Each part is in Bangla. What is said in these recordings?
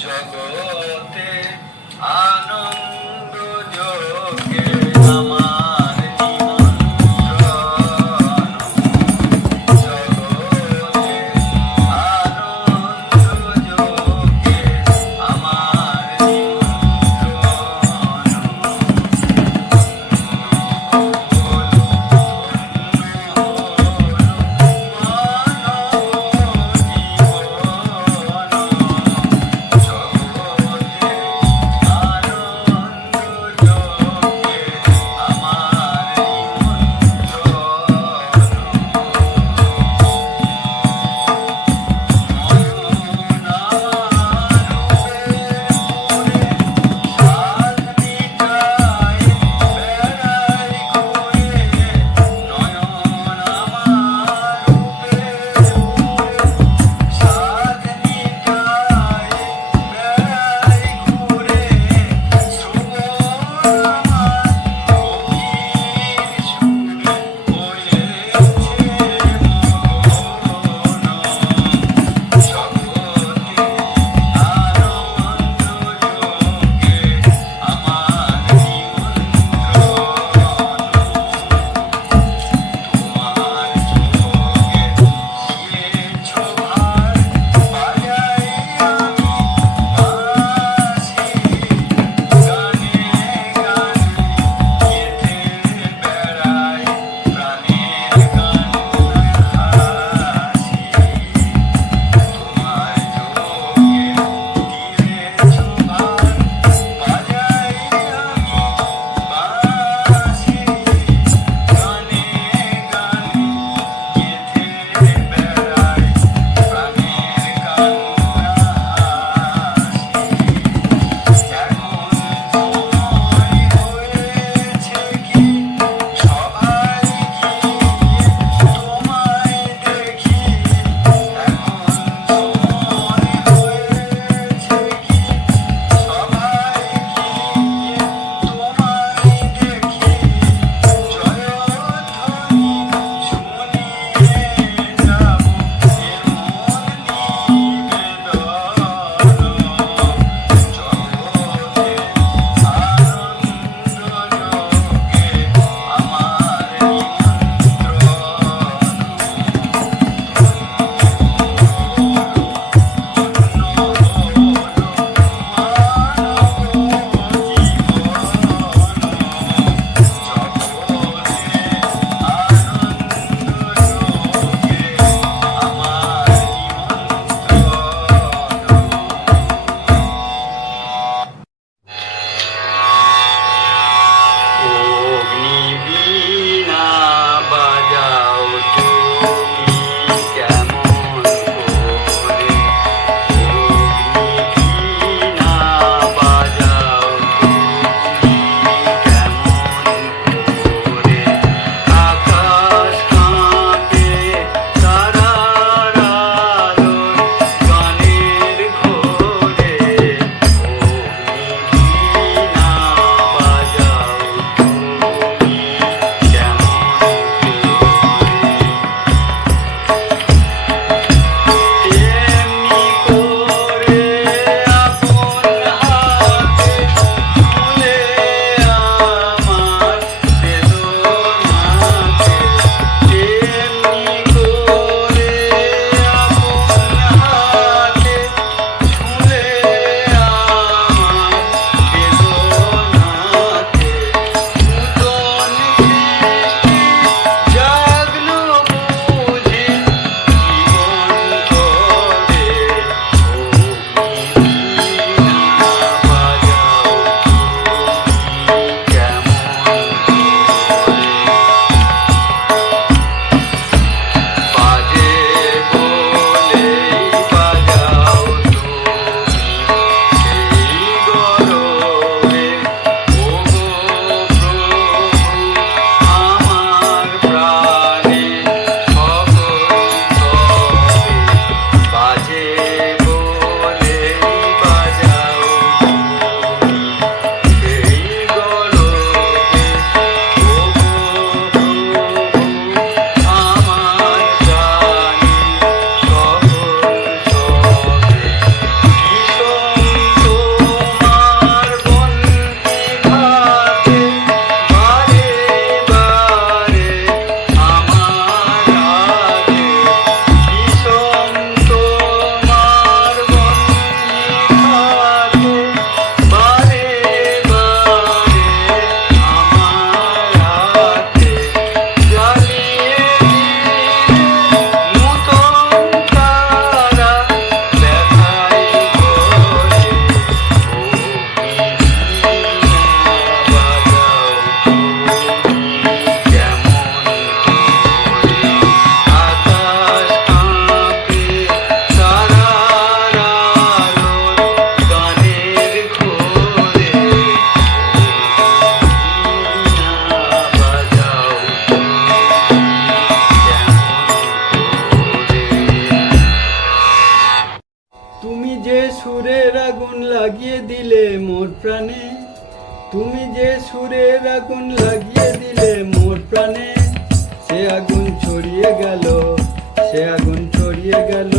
জগতে প্রাণে। তুমি যে সুরের আগুন লাগিয়ে দিলে মোর প্রাণে। সে আগুন ছড়িয়ে গেল, সে আগুন ছড়িয়ে গেল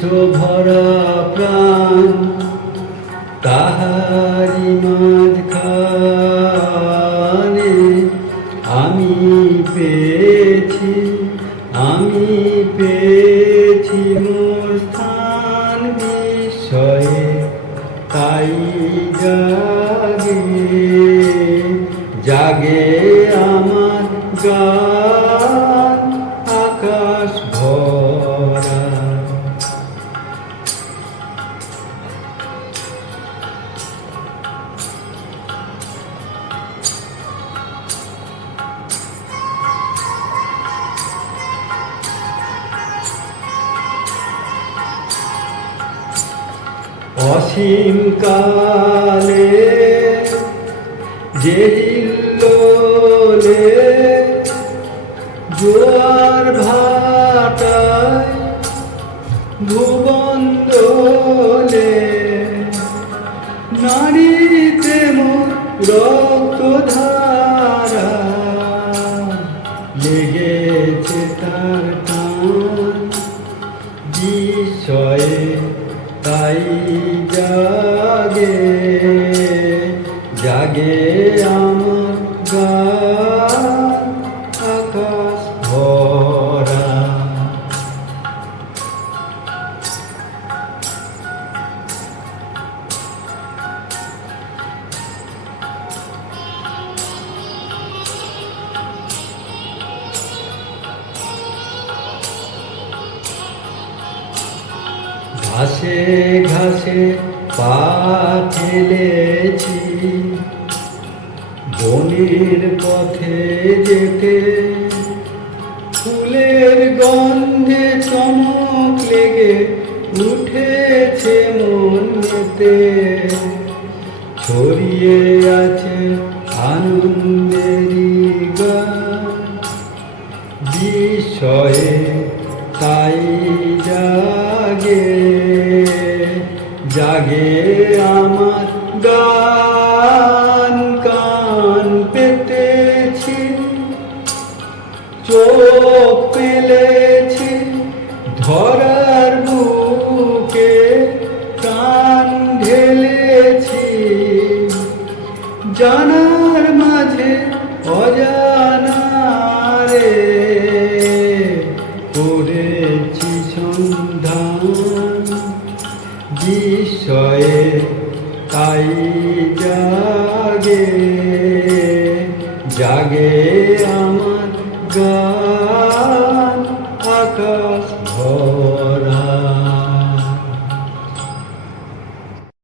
বিশ্ব ভরা প্রাণ তাহারি মাঝখানে আমি পেয়েছি আমি পেয়েছি মোর স্থান বিস্ময়ে, তাই জাগে জাগে অসীম কালে যে জোয়ার ভাটায় নারীতে মোর জাগে আমার আকাশ ভরা। ঘাসে ঘাসে পা বনের পথে যেতে ফুলের গন্ধে চমক লেগে উঠেছে মন চোখ পেলেছি ধরার বুকে কান ঢেলেছি। জানার মাঝে অজানা রে, করেছি সন্ধান। বিষয়ে তাই জাগে জাগে